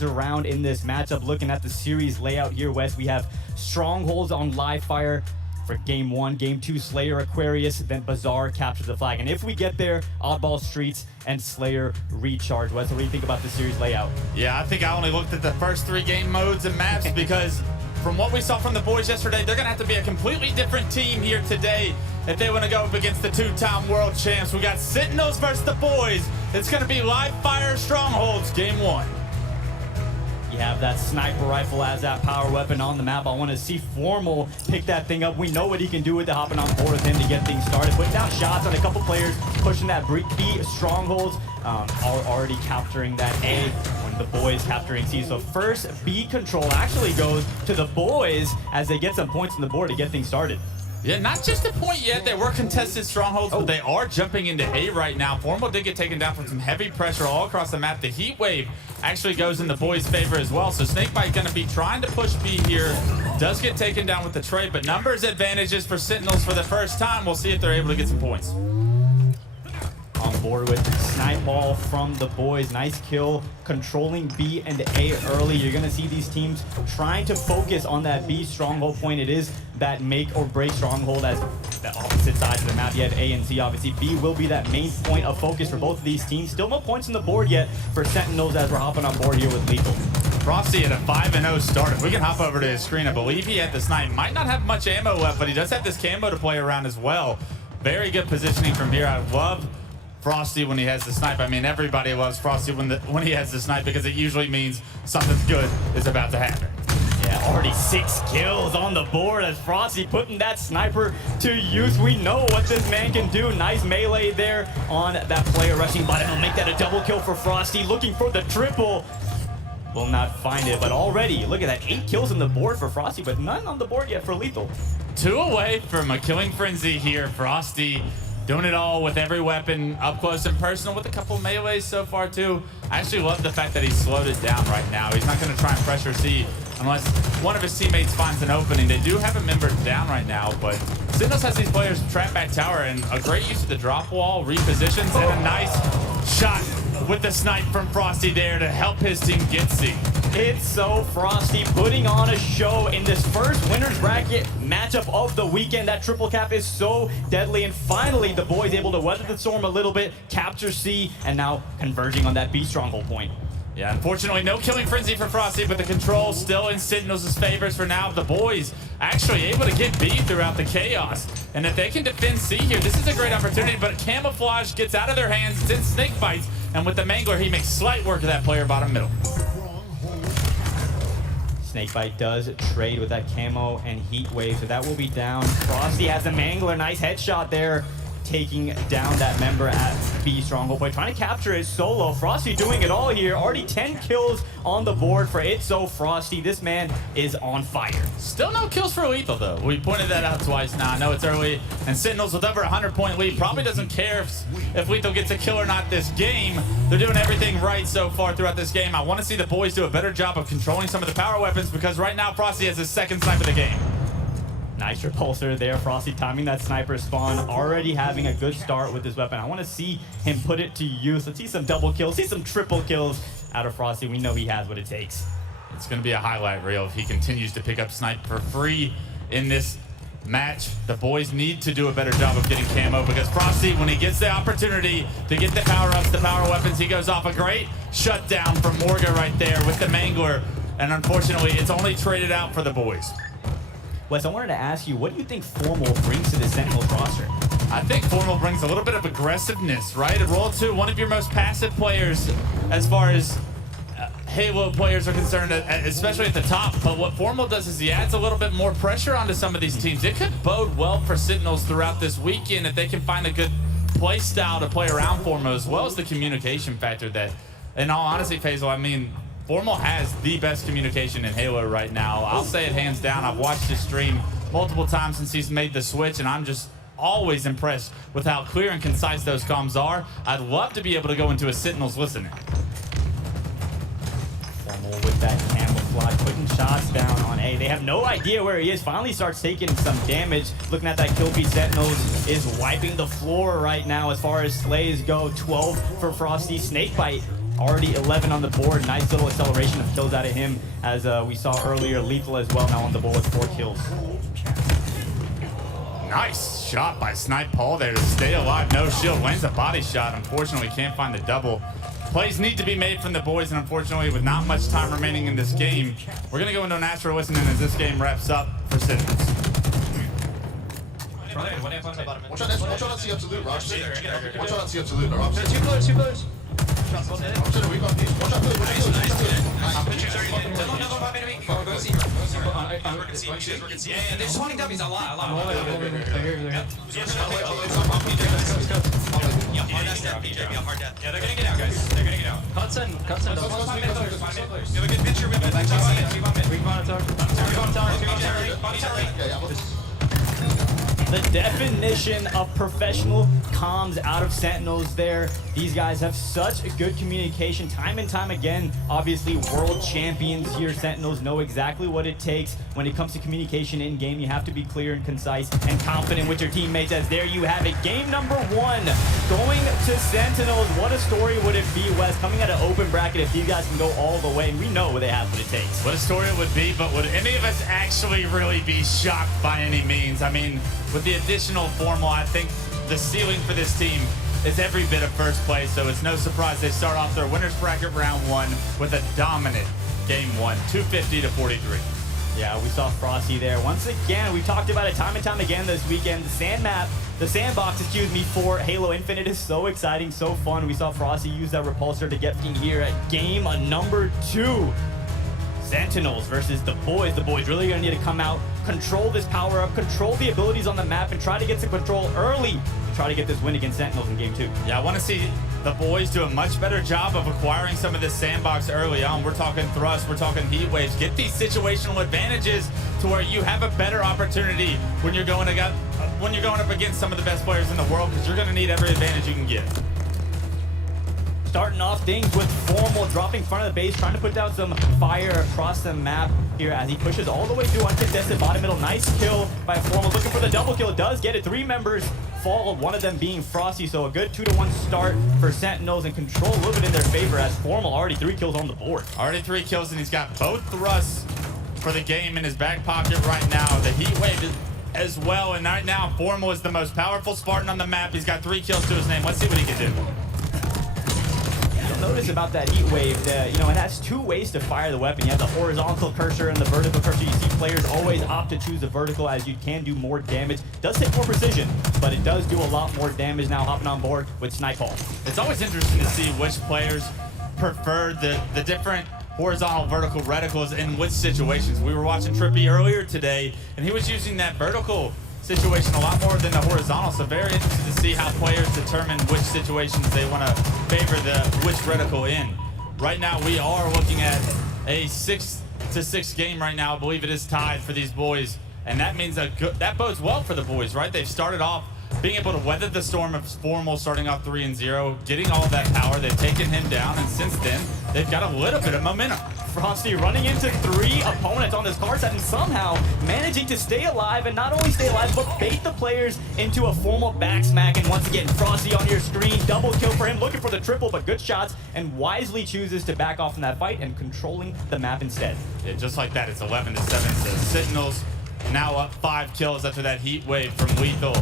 around in this matchup. Looking at the series layout here, Wes, we have Strongholds on live fire for game 1, game 2 Slayer Aquarius, then Bazaar captures the flag. And if we get there, Oddball Streets and Slayer recharge. Wes, what do you think about the series layout? Yeah, I think I only looked at the first 3 game modes and maps because from what we saw from the boys yesterday, they're gonna have to be a completely different team here today if they want to go up against the 2-time world champs. We got Sentinels versus the boys. It's gonna be live fire Strongholds game 1. You have that sniper rifle as that power weapon on the map. I want to see Formal pick that thing up. We know what he can do with it, hopping on board with him to get things started. Putting down shots on a couple players, pushing that B Strongholds, already capturing that A when the boys capturing C. So first B control actually goes to the boys as they get some points on the board to get things started. Yeah, not just a point yet. They were contested strongholds, but they are jumping into A right now. Formal did get taken down from some heavy pressure all across the map. The heat wave actually goes in the boys' favor as well. So Snakebite going to be trying to push B here. Does get taken down with the trade, but numbers advantages for Sentinels for the first time. We'll see if they're able to get some points. On board with snipe ball from the boys. Nice kill, controlling B and A early. You're gonna see these teams trying to focus on that B stronghold point. It is that make or break stronghold as the opposite sides of the map. You have A and C, obviously. B will be that main point of focus for both of these teams. Still no points on the board yet for Sentinels as we're hopping on board here with Lethal. Frosty at a 5-0 start. If we can hop over to his screen, I believe he had the snipe. Might not have much ammo left, but he does have this camo to play around as well. Very good positioning from here. I love Frosty when he has the snipe. I mean, everybody loves Frosty when he has the snipe because it usually means something good is about to happen. Yeah, already 6 kills on the board as Frosty putting that sniper to use. We know what this man can do. Nice melee there on that player rushing bottom. He'll make that a double kill for Frosty. Looking for the triple. Will not find it, but already, look at that, 8 kills on the board for Frosty, but none on the board yet for Lethal. 2 away from a killing frenzy here. Frosty doing it all with every weapon, up close and personal with a couple of melees so far too. I actually love the fact that he slowed it down right now. He's not going to try and pressure C unless one of his teammates finds an opening. They do have a member down right now, but Sentinels has these players trap back tower and a great use of the drop wall, repositions, and a nice shot with the snipe from Frosty there to help his team get C. It's so Frosty putting on a show in this first winner's bracket matchup of the weekend. That triple cap is so deadly, and finally the boys able to weather the storm a little bit, capture C, and now converging on that B stronghold point. Yeah, unfortunately no killing frenzy for Frosty, but the control still in Sentinels' favors for now. The boys actually able to get B throughout the chaos. And if they can defend C here, this is a great opportunity, but camouflage gets out of their hands. It's in Snakebites, and with the Mangler, he makes slight work of that player bottom middle. Snakebite does trade with that camo and heat wave, so that will be down. Frosty has the Mangler, nice headshot there, taking down that member at B stronghold point, trying to capture it solo. Frosty doing it all here, already 10 kills on the board for It's So Frosty. This man is on fire. Still no kills for Lethal though. We pointed that out twice now. I know it's early, and Sentinels with over a 100-point lead probably doesn't care if Lethal gets a kill or not this game. They're doing everything right so far throughout this game. I want to see the boys do a better job of controlling some of the power weapons because right now Frosty has his 2nd snipe of the game. Nice repulsor there, Frosty timing that sniper spawn, already having a good start with this weapon. I want to see him put it to use. Let's see some double kills, see some triple kills out of Frosty. We know he has what it takes. It's going to be a highlight reel if he continues to pick up snipe for free in this match. The boys need to do a better job of getting camo because Frosty, when he gets the opportunity to get the power-ups, the power weapons, he goes off a great shutdown from Morga right there with the Mangler. And unfortunately, it's only traded out for the boys. Wes, I wanted to ask you, what do you think Formal brings to the Sentinels roster? I think Formal brings a little bit of aggressiveness, right? At Role 2, one of your most passive players as far as Halo players are concerned, especially at the top. But what Formal does is he adds a little bit more pressure onto some of these teams. It could bode well for Sentinels throughout this weekend if they can find a good play style to play around Formal, as well as the communication factor that, in all honesty, Faisal, I mean, Formal has the best communication in Halo right now. I'll say it hands down. I've watched his stream multiple times since he's made the switch, and I'm just always impressed with how clear and concise those comms are. I'd love to be able to go into a Sentinels listening. Formal with that camouflage, putting shots down on A. They have no idea where he is. Finally starts taking some damage. Looking at that kill feed, Sentinels is wiping the floor right now as far as slays go. 12 for Frosty. Snakebite already 11 on the board. Nice little acceleration of kills out of him, as we saw earlier. Lethal as well now on the board with 4 kills. Nice shot by Snipe Paul there to stay alive. No shield, lands a body shot. Unfortunately, can't find the double. Plays need to be made from the boys, and unfortunately, with not much time remaining in this game, we're going to go into an astral listening as this game wraps up for Sentinels. Watch out on C absolute, Raptor. Watch out on C absolute, Raptor. Two pillars. Raptor, we got these. Watch out, Yeah, they're spawning dummies a lot. Yeah, hard death, PJ. Yeah, hard death. Yeah, they're gonna get out, guys. They're gonna get out. Cuts in. We have a good picture. We have a good picture. We monitor. The definition of professional comms out of Sentinels there. These guys have such a good communication time and time again. Obviously, world champions here. Sentinels know exactly what it takes when it comes to communication in game. You have to be clear and concise and confident with your teammates, as there you have it. Game number 1 going to Sentinels. What a story would it be, Wes, coming out of open bracket if these guys can go all the way, and we know they have what it takes. What a story it would be, but would any of us actually really be shocked by any means? I mean, with the additional formal, I think the ceiling for this team is every bit of first place, so it's no surprise they start off their winners bracket round 1 with a dominant game 1, 250-43. Yeah, we saw Frosty there. Once again, we talked about it time and time again this weekend. The sandbox, for Halo Infinite is so exciting, so fun. We saw Frosty use that repulsor to get in here at game number 2. Sentinels versus the boys. The boys really gonna need to come out, control this power up, control the abilities on the map, and try to get some control early to try to get this win against Sentinels in game 2. Yeah, I want to see the boys do a much better job of acquiring some of this sandbox early on. We're talking thrust, we're talking heat waves. Get these situational advantages to where you have a better opportunity when you're going up against some of the best players in the world, because you're going to need every advantage you can get. Starting off things with Formal dropping in front of the base, trying to put down some fire across the map here as he pushes all the way through uncontested bottom middle. Nice kill by Formal, looking for the double kill. Does get it. 3 members fall, one of them being Frosty, so a good 2-1 start for Sentinels, and control a little bit in their favor as Formal already 3 kills on the board. Already 3 kills, and he's got both thrusts for the game in his back pocket right now. The heat wave as well, and right now Formal is the most powerful Spartan on the map. He's got 3 kills to his name. Let's see what he can do. You'll notice about that heat wave that, it has 2 ways to fire the weapon. You have the horizontal cursor and the vertical cursor. You see players always opt to choose the vertical, as you can do more damage. Does take more precision, but it does do a lot more damage now, hopping on board with Snipe Paul. It's always interesting to see which players prefer the different horizontal vertical reticles in which situations. We were watching Trippy earlier today, and he was using that vertical situation a lot more than the horizontal, so very interested to see how players determine which situations they want to favor which reticle in. Right now we are looking at a 6-6 game right now. I believe it is tied for these boys, and that means that bodes well for the boys, right? They've started off being able to weather the storm of Formal, starting off 3-0, getting all of that power. They've taken him down, and since then they've got a little bit of momentum. Frosty running into 3 opponents on this card set and somehow managing to stay alive, and not only stay alive, but bait the players into a Formal back smack. And once again, Frosty on your screen, double kill for him, looking for the triple, but good shots, and wisely chooses to back off in that fight and controlling the map instead. Yeah, just like that, it's 11-7. So Sentinels now up 5 kills after that heat wave from Lethal.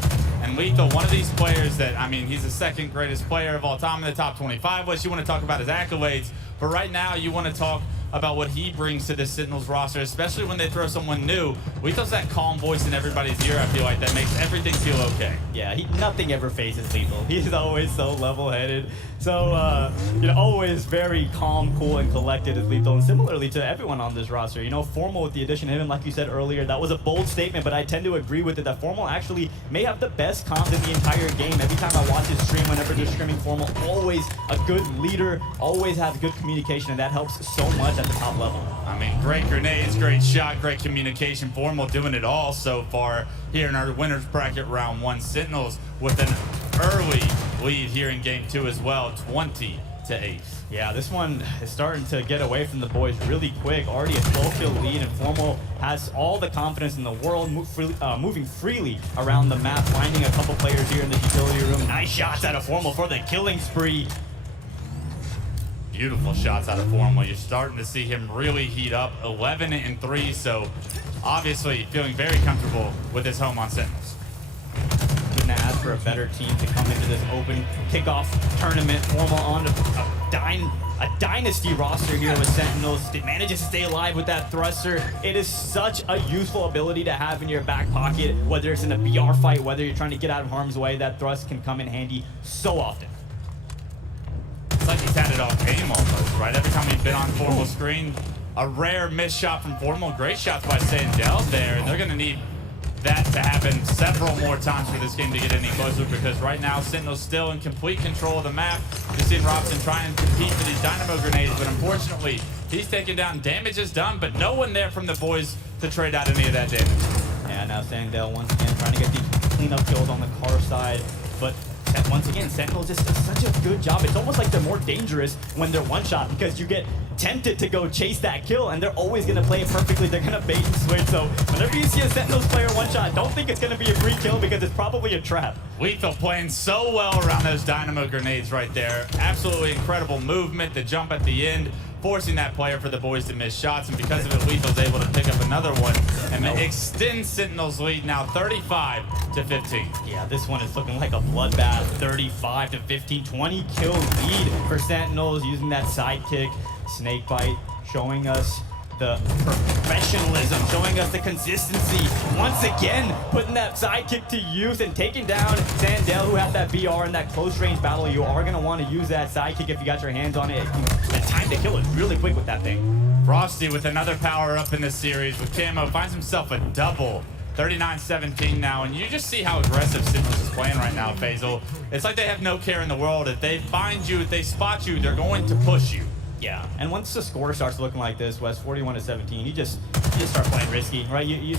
And Lethal, one of these players that, I mean, he's the 2nd greatest player of all time in the top 25 list. You want to talk about his accolades, but right now you want to talk about what he brings to the Sentinels roster, especially when they throw someone new. Lethal's that calm voice in everybody's ear, I feel like, that makes everything feel okay. Yeah, nothing ever phases Lethal. He's always so level-headed. So, always very calm, cool, and collected as Lethal. And similarly to everyone on this roster, Formal with the addition of him, like you said earlier, that was a bold statement, but I tend to agree with it, that Formal actually may have the best comms in the entire game. Every time I watch his stream, whenever they're streaming Formal, always a good leader, always has good communication, and that helps so much at the top level. I mean, great grenades, great shot, great communication. Formal doing it all so far here in our winners bracket round 1. Sentinels with an early lead here in game 2 as well, 20-8. Yeah, this one is starting to get away from the boys really quick. Already a 12-kill lead, and Formal has all the confidence in the world, moving freely around the map, finding a couple players here in the utility room. Nice shots out of Formal for the killing spree. beautiful shots out of Formal. You're starting to see him really heat up. 11 and 3, so obviously feeling very comfortable with his home on Sentinels. Couldn't ask for a better team to come into this open kickoff tournament. Formal on a dynasty roster here with Sentinels. It manages to stay alive with that thruster. It is such a useful ability to have in your back pocket, whether it's in a BR fight, whether you're trying to get out of harm's way. That thrust can come in handy so often. It's like he's had it all game almost, right? Every time he's been on Formal screen, a rare missed shot from Formal. Great shots by Sandel there, and they're going to need that to happen several more times for this game to get any closer, because right now Sentinel's still in complete control of the map. You've seen Robson try and compete for these dynamo grenades, but unfortunately he's taken down. Damage is done, but no one there from the boys to trade out any of that damage. Yeah, now Sandel once again trying to get the cleanup kills on the car side, but once again, Sentinel just does such a good job. It's almost like they're more dangerous when they're one-shot, because you get tempted to go chase that kill, and they're always going to play it perfectly. They're going to bait and switch. So whenever you see a Sentinels player one-shot, don't think it's going to be a free kill, because it's probably a trap. Lethal playing so well around those dynamo grenades right there. Absolutely incredible movement, the jump at the end, forcing that player for the boys to miss shots, and because of it, Lethal's able to pick up another one and extend Sentinel's lead now 35 to 15. Yeah, this one is looking like a bloodbath. 35 to 15, 20 kill lead for Sentinels using that sidekick. Snakebite showing us the professionalism, showing us the consistency. Once again, putting that sidekick to use and taking down Sandel, who had that BR in that close range battle. You are going to want to use that sidekick if you got your hands on it. The time to kill is really quick with that thing. Frosty with another power up in this series with Camo finds himself a double. 39-17 now, and you just see how aggressive Sentinels is playing right now, Faisal. It's like they have no care in the world. If they find you, if they spot you, they're going to push you. Yeah, and once the score starts looking like this, West 41 to 17, you just start playing risky, right? You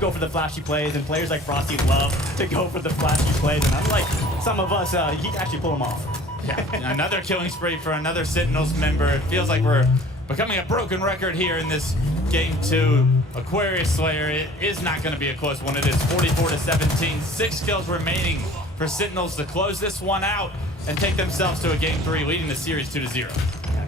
go for the flashy plays, and players like Frosty love to go for the flashy plays, and unlike some of us, he can actually pull them off. Yeah, another killing spree for another Sentinels member. It feels like we're becoming a broken record here in this game 2. Aquarius Slayer, it is not going to be a close one. It is 44 to 17. 6 kills remaining for Sentinels to close this one out and take themselves to a game 3, leading the series 2-0.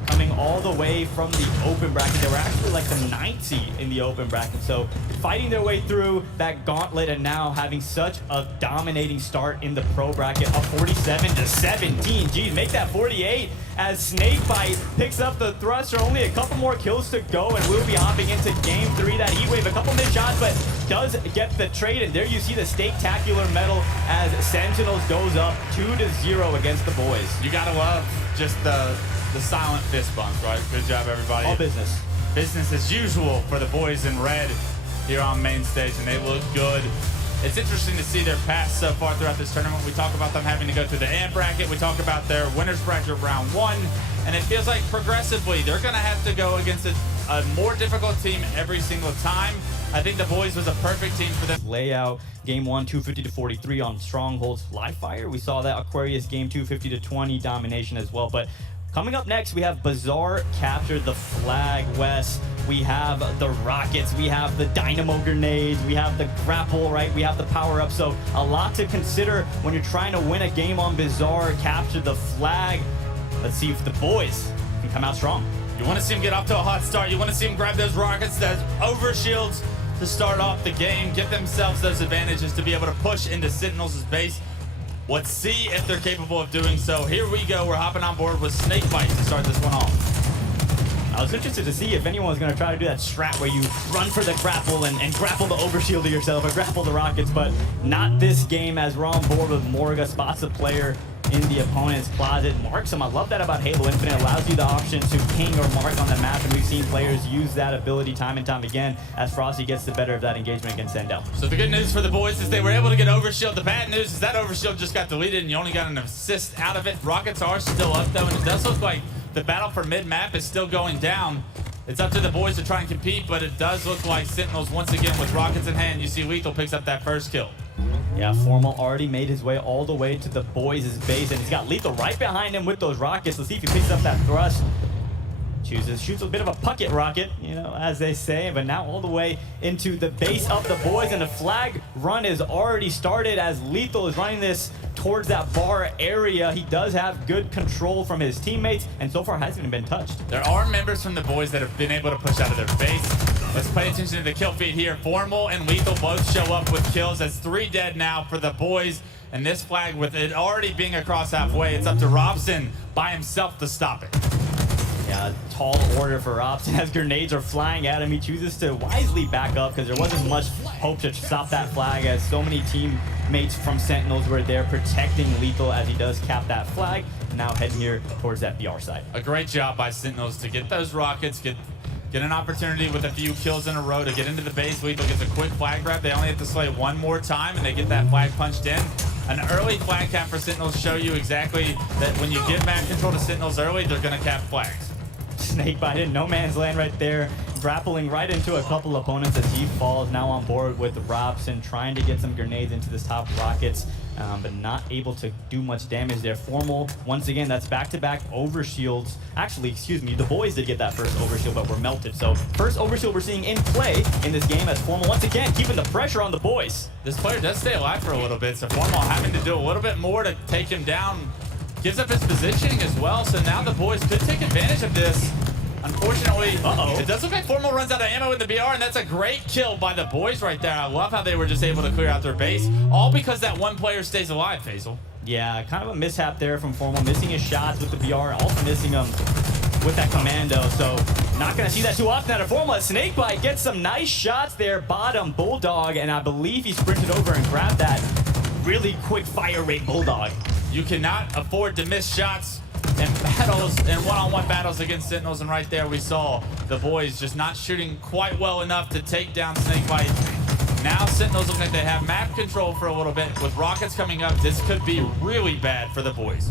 Coming all the way from the open bracket. They were actually like the 9th seed in the open bracket. So fighting their way through that gauntlet and now having such a dominating start in the pro bracket of 47 to 17. Geez, make that 48 as Snakebite picks up the thruster. Only a couple more kills to go, and we'll be hopping into game 3. That heat wave, a couple missed shots, but does get the trade. And there you see the Staketacular medal as Sentinels goes up 2-0 against the boys. You gotta love just the silent fist bump, right? Good job, everybody. All business. Business as usual for the boys in red here on main stage, and they look good. It's interesting to see their path so far throughout this tournament. We talk about them having to go through the AMP bracket. We talk about their winners bracket round 1, and it feels like progressively they're going to have to go against a more difficult team every single time. I think the boys was a perfect team for them. Layout, game 1, 250 to 43 on Strongholds Live Fire. We saw that Aquarius game 2, 50 to 20 domination as well. But coming up next, we have Bazaar capture the flag, Wes. We have the rockets, we have the dynamo grenades, we have the grapple, right? We have the power up. So a lot to consider when you're trying to win a game on Bazaar capture the flag. Let's see if the boys can come out strong. You want to see them get off to a hot start. You want to see them grab those rockets, those overshields to start off the game, get themselves those advantages to be able to push into Sentinels' base. Let's see if they're capable of doing so. Here we go. We're hopping on board with Snakebite to start this one off. I was interested to see if anyone was going to try to do that strat where you run for the grapple and grapple the overshield to yourself or grapple the rockets, but not this game, as we're on board with Morga. Spots a player in the opponent's closet, marks him. I love that about Halo Infinite. Allows you the option to ping or mark on the map, and we've seen players use that ability time and time again as Frosty gets the better of that engagement against Sandel. So the good news for the boys is they were able to get overshield. The bad news is that overshield just got deleted and you only got an assist out of it. Rockets are still up though, and it does look like the battle for mid-map is still going down. It's up to the boys to try and compete, but it does look like Sentinels once again with rockets in hand. You see Lethal picks up that first kill. Yeah, Formal already made his way all the way to the boys' base, and he's got Lethal right behind him with those rockets. Let's see if he picks up that thrust. Shoots a bit of a pucket rocket, you know, as they say, but now all the way into the base of the boys, and the flag run is already started as Lethal is running this towards that bar area. He does have good control from his teammates, and so far hasn't even been touched. There are members from the boys that have been able to push out of their base. Let's pay attention to the kill feed here. Formal and Lethal both show up with kills. That's 3 dead now for the boys. And this flag, with it already being across halfway, it's up to Robson by himself to stop it. Yeah, tall order for Robson as grenades are flying at him. He chooses to wisely back up because there wasn't much hope to stop that flag, as so many teammates from Sentinels were there protecting Lethal as he does cap that flag. Now heading here towards that BR side. A great job by Sentinels to get those rockets, get an opportunity with a few kills in a row to get into the base. Lethal gets a quick flag grab. They only have to slay one more time, and they get that flag punched in. An early flag cap for Sentinels show you exactly that when you give map control to Sentinels early, they're going to cap flags. Snakebite in no man's land right there, grappling right into a couple opponents as he falls. Now on board with Robson, trying to get some grenades into this top rockets, but not able to do much damage there. Formal, once again, that's back-to-back overshields. Actually, excuse me, the boys did get that first overshield, but were melted. So first overshield we're seeing in play in this game, as Formal once again keeping the pressure on the boys. This player does stay alive for a little bit, so Formal having to do a little bit more to take him down. Gives up his positioning as well, so now the boys could take advantage of this. Unfortunately, it does look like Formal runs out of ammo in the BR, and that's a great kill by the boys right there. I love how they were just able to clear out their base, all because that one player stays alive, Faisal. Yeah, kind of a mishap there from Formal, missing his shots with the BR, also missing them with that commando, so not going to see that too often out of Formal. Snakebite gets some nice shots there, bottom Bulldog, and I believe he sprinted over and grabbed that really quick fire rate Bulldog. You cannot afford to miss shots in battles, in one-on-one battles against Sentinels, and right there we saw the boys just not shooting quite well enough to take down Snakebite. Now Sentinels look like they have map control for a little bit. With rockets coming up, this could be really bad for the boys.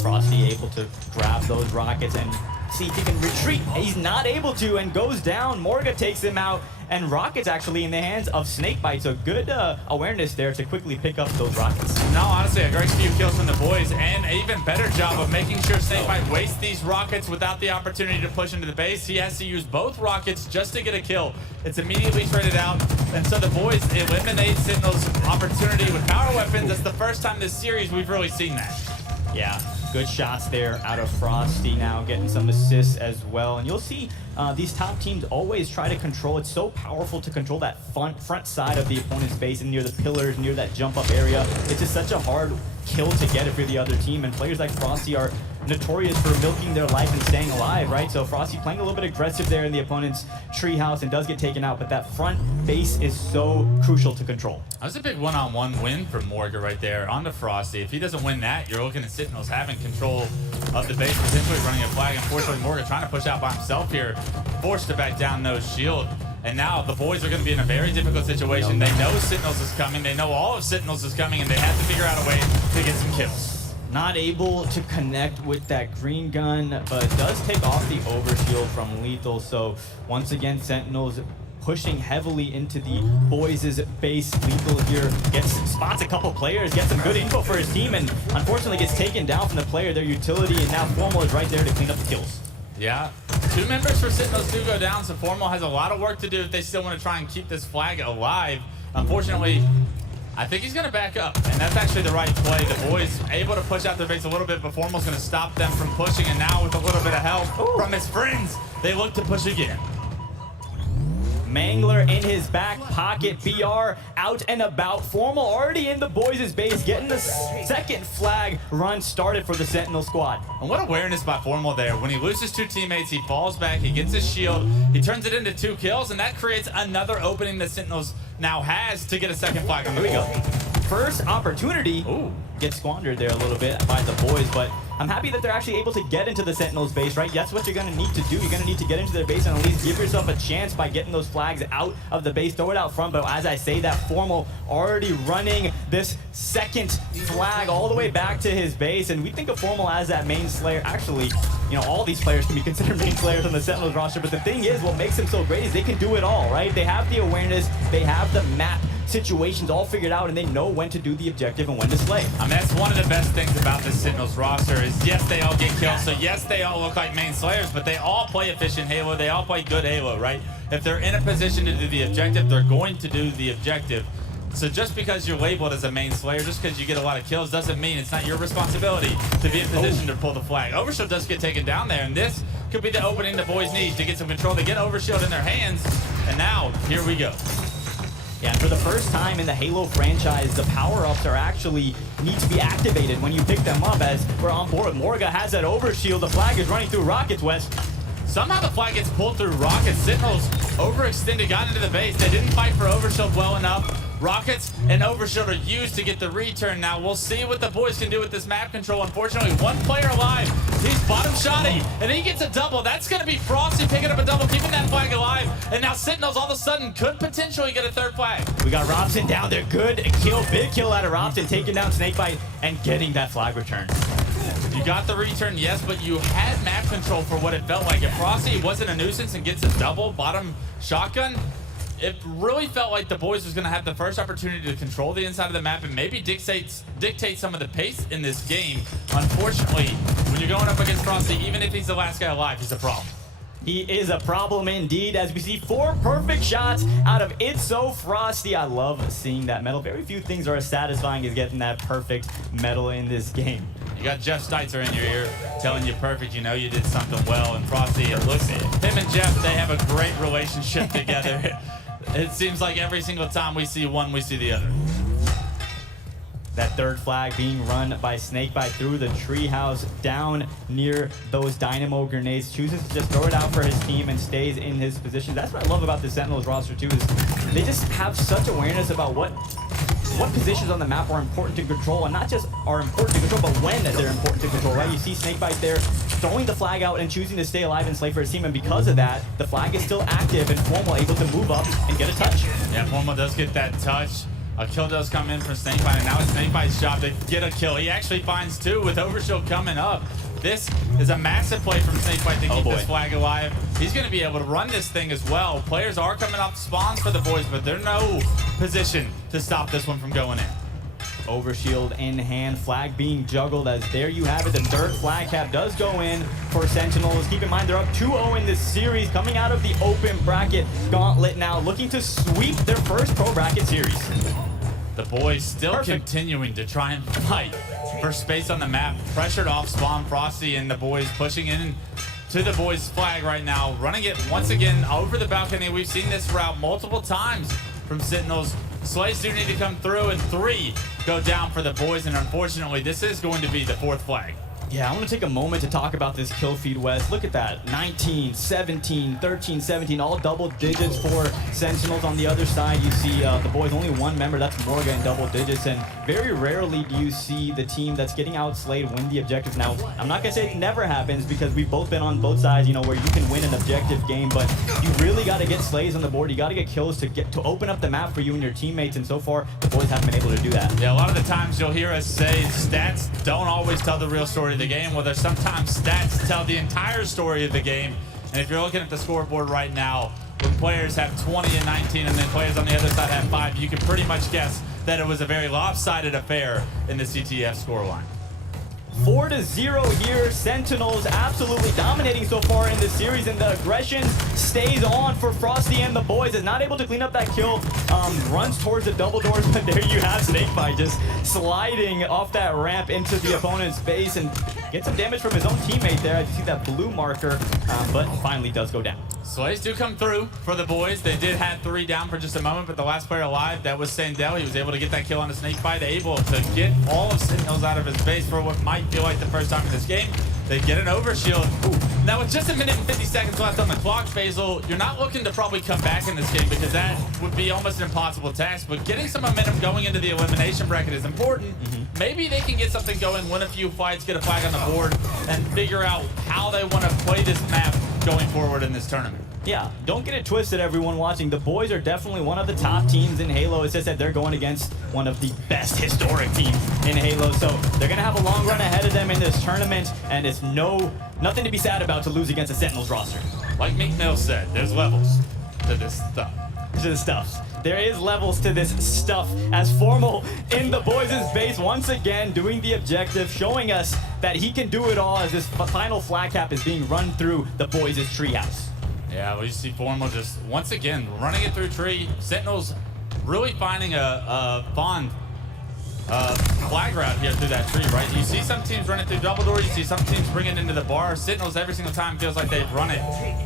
Frosty able to grab those rockets and see if he can retreat. He's not able to and goes down. Morga takes him out, and rockets actually in the hands of Snakebite. So good awareness there to quickly pick up those rockets. No, honestly, a great few kills from the boys, and an even better job of making sure Snakebite wastes these rockets without the opportunity to push into the base. He has to use both rockets just to get a kill. It's immediately traded out, and so the boys eliminate Sentinel's opportunity with power weapons. That's the first time this series we've really seen that. Yeah, good shots there out of Frosty, now getting some assists as well. And you'll see these top teams always try to control. It's so powerful to control that front side of the opponent's base and near the pillars, near that jump up area. It's just such a hard kill to get if you're the other team, and players like Frosty are notorious for milking their life and staying alive, right? So Frosty playing a little bit aggressive there in the opponent's treehouse and does get taken out, but that front base is so crucial to control. That was a big one-on-one win for Morga right there onto Frosty. If he doesn't win that, you're looking at Sentinels having control of the base, potentially running a flag. Unfortunately, Morga trying to push out by himself here, forced to back down no shield. And now the boys are going to be in a very difficult situation. They know Sentinels is coming. They know all of Sentinels is coming, and they have to figure out a way to get some kills. Not able to connect with that green gun, but does take off the overshield from Lethal. So once again, Sentinels pushing heavily into the boys' base. Lethal here spots a couple players, gets some good info for his team, and unfortunately gets taken down from the player, their utility, and now Formal is right there to clean up the kills. Yeah, 2 members for Sentinels do go down, so Formal has a lot of work to do if they still want to try and keep this flag alive. Unfortunately, I think he's going to back up, and that's actually the right play. The boys able to push out their base a little bit, but Formal's going to stop them from pushing, and now with a little bit of help from his friends, they look to push again. Mangler in his back pocket, BR out and about. Formal already in the boys' base, getting the second flag run started for the Sentinel squad. And what awareness by Formal there. When he loses 2 teammates, he falls back, he gets his shield, he turns it into 2 kills, and that creates another opening that Sentinels now has to get a second flag on the board. Here we go. First opportunity gets squandered there a little bit by the boys, but I'm happy that they're actually able to get into the Sentinels base, right? That's what you're going to need to do. You're going to need to get into their base and at least give yourself a chance by getting those flags out of the base, throw it out front. But as I say that, Formal already running this second flag all the way back to his base, and we think of Formal as that main slayer. Actually, you know, all these players can be considered main slayers on the Sentinels roster, but the thing is, what makes them so great is they can do it all, right? They have the awareness, they have the map situations all figured out, and they know when to do the objective and when to slay. I mean, that's one of the best things about this Sentinels roster is, yes, they all get kills, so yes, they all look like main slayers, but they all play efficient Halo, they all play good Halo, right? If they're in a position to do the objective, they're going to do the objective. So just because you're labeled as a main slayer, just because you get a lot of kills, doesn't mean it's not your responsibility to be in position to pull the flag. Overshield does get taken down there, and this could be the opening the boys need to get some control. They get Overshield in their hands, and now, here we go. Yeah, and for the first time in the Halo franchise, the power-ups are actually need to be activated when you pick them up, as we're on board. Morga has that Overshield. The flag is running through Rockets, West. Somehow the flag gets pulled through Rockets. Sentinels overextended, got into the base. They didn't fight for Overshield well enough. Rockets and Overshield are used to get the return. Now we'll see what the boys can do with this map control. Unfortunately, one player alive. He's bottom shotty, and he gets a double. That's going to be Frosty picking up a double, keeping that flag alive. And now Sentinels all of a sudden could potentially get a third flag. We got Robson down there. Good kill, big kill out of Robson, taking down Snakebite and getting that flag return. You got the return, yes, but you had map control for what it felt like. If Frosty wasn't a nuisance and gets a double bottom shotgun, it really felt like the boys was going to have the first opportunity to control the inside of the map and maybe dictate some of the pace in this game. Unfortunately, when you're going up against Frosty, even if he's the last guy alive, he's a problem. He is a problem indeed, as we see 4 perfect shots out of It's So Frosty. I love seeing that medal. Very few things are as satisfying as getting that perfect medal in this game. You got Jeff Steitzer in your ear telling you perfect, you know you did something well. And Frosty, it looks, him and Jeff, they have a great relationship together. It seems like every single time we see one, we see the other. That third flag being run by Snakebite through the treehouse down near those dynamo grenades. Chooses to just throw it out for his team and stays in his position. That's what I love about the Sentinels roster too, is they just have such awareness about what positions on the map are important to control, and not just are important to control, but when they're important to control, right? You see Snakebite there throwing the flag out and choosing to stay alive and slay for his team, and because of that, the flag is still active and Formal able to move up and get a touch. Yeah, Formal does get that touch. A kill does come in from Snakebite, and now it's Snakebite's job to get a kill. He actually finds 2 with Overshield coming up. This is a massive play from Snakebite to keep this flag alive. He's going to be able to run this thing as well. Players are coming off spawns for the boys, but they're no position to stop this one from going in. Overshield in hand, flag being juggled, as there you have it. The third flag cap does go in for Sentinels. Keep in mind they're up 2-0 in this series, coming out of the open bracket gauntlet now, looking to sweep their first pro bracket series. The boys still continuing to try and fight for space on the map. Pressured off spawn, Frosty and the boys pushing in to the boys' flag right now, running it once again over the balcony. We've seen this route multiple times from Sentinels. Slays do need to come through, and 3 go down for the boys, and unfortunately this is going to be the 4th flag. Yeah, I want to take a moment to talk about this kill feed, Wes. Look at that. 19, 17, 13, 17, all double digits for Sentinels. On the other side, you see the boys, only 1 member, that's Morga, in double digits. And very rarely do you see the team that's getting outslayed win the objective. Now, I'm not going to say it never happens, because we've both been on both sides, you know, where you can win an objective game, but you really got to get slays on the board. You got to get kills to open up the map for you and your teammates. And so far, the boys haven't been able to do that. Yeah, a lot of the times you'll hear us say stats don't always tell the real story of the game. Well, there's sometimes stats tell the entire story of the game. And if you're looking at the scoreboard right now, when players have 20 and 19 and then players on the other side have 5, you can pretty much guess that it was a very lopsided affair in the CTF scoreline. 4-0 here. Sentinels absolutely dominating so far in this series, and the aggression stays on for Frosty and the boys. Is not able to clean up that kill, runs towards the double doors, but there you have Snakebite just sliding off that ramp into the opponent's base and gets some damage from his own teammate there. I see that blue marker, but finally does go down. Slays do come through for the boys. They did have 3 down for just a moment, but the last player alive, that was Sandell. He was able to get that kill on a Snakebite, able to get all of Sentinels out of his base for what might feel like the first time in this game. They get an Overshield. Ooh. Now, with just 1 minute and 50 seconds left on the clock, Faisal, you're not looking to probably come back in this game, because that would be almost an impossible task, but getting some momentum going into the elimination bracket is important. Maybe they can get something going, win a few fights, get a flag on the board, and figure out how they want to play this map going forward in this tournament. Yeah, don't get it twisted, everyone watching. The boys are definitely one of the top teams in Halo. It's just that they're going against one of the best historic teams in Halo, so they're going to have a long run ahead of them in this tournament, and it's nothing to be sad about to lose against a Sentinels roster. Like Meek Mill said, there's levels to this stuff. There is levels to this stuff, as Formal in the boys' base once again doing the objective, showing us that he can do it all, as this final flag cap is being run through the boys' treehouse. Yeah, well, you see Formal just once again running it through tree. Sentinels really finding a fond flag route here through that tree, right? You see some teams running through double door, you see some teams bring it into the bar. Sentinels every single time feels like they run it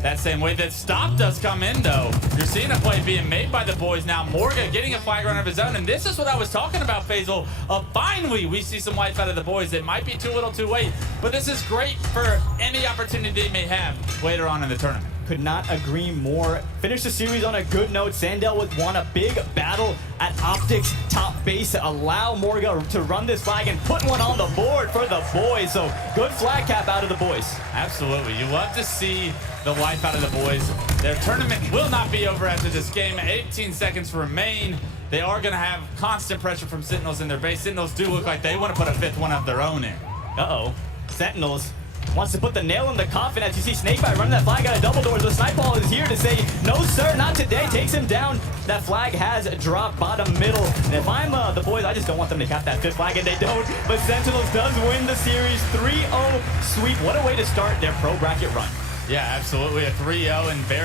that same way. That stop does come in though. You're seeing a play being made by the boys now. Morga getting a flag run of his own, and this is what I was talking about, Faisal. Finally, we see some life out of the boys. It might be too little too late, but this is great for any opportunity they may have later on in the tournament. Could not agree more. Finish the series on a good note. Sandel would want a big battle at Optics top base to allow Morga to run this flag and put one on the board for the boys. So good flag cap out of the boys. Absolutely. You love to see the life out of the boys. Their tournament will not be over after this game. 18 seconds remain. They are going to have constant pressure from Sentinels in their base. Sentinels do look like they want to put a fifth one of their own in. Uh-oh. Sentinels wants to put the nail in the coffin as you see Snakebite running that flag out of double doors. The snipe ball is here to say, no sir, not today. Takes him down. That flag has dropped bottom middle. And if I'm the boys, I just don't want them to cap that fifth flag, and they don't. But Sentinels does win the series. 3-0 sweep. What a way to start their pro bracket run. Yeah, absolutely. A 3-0 and very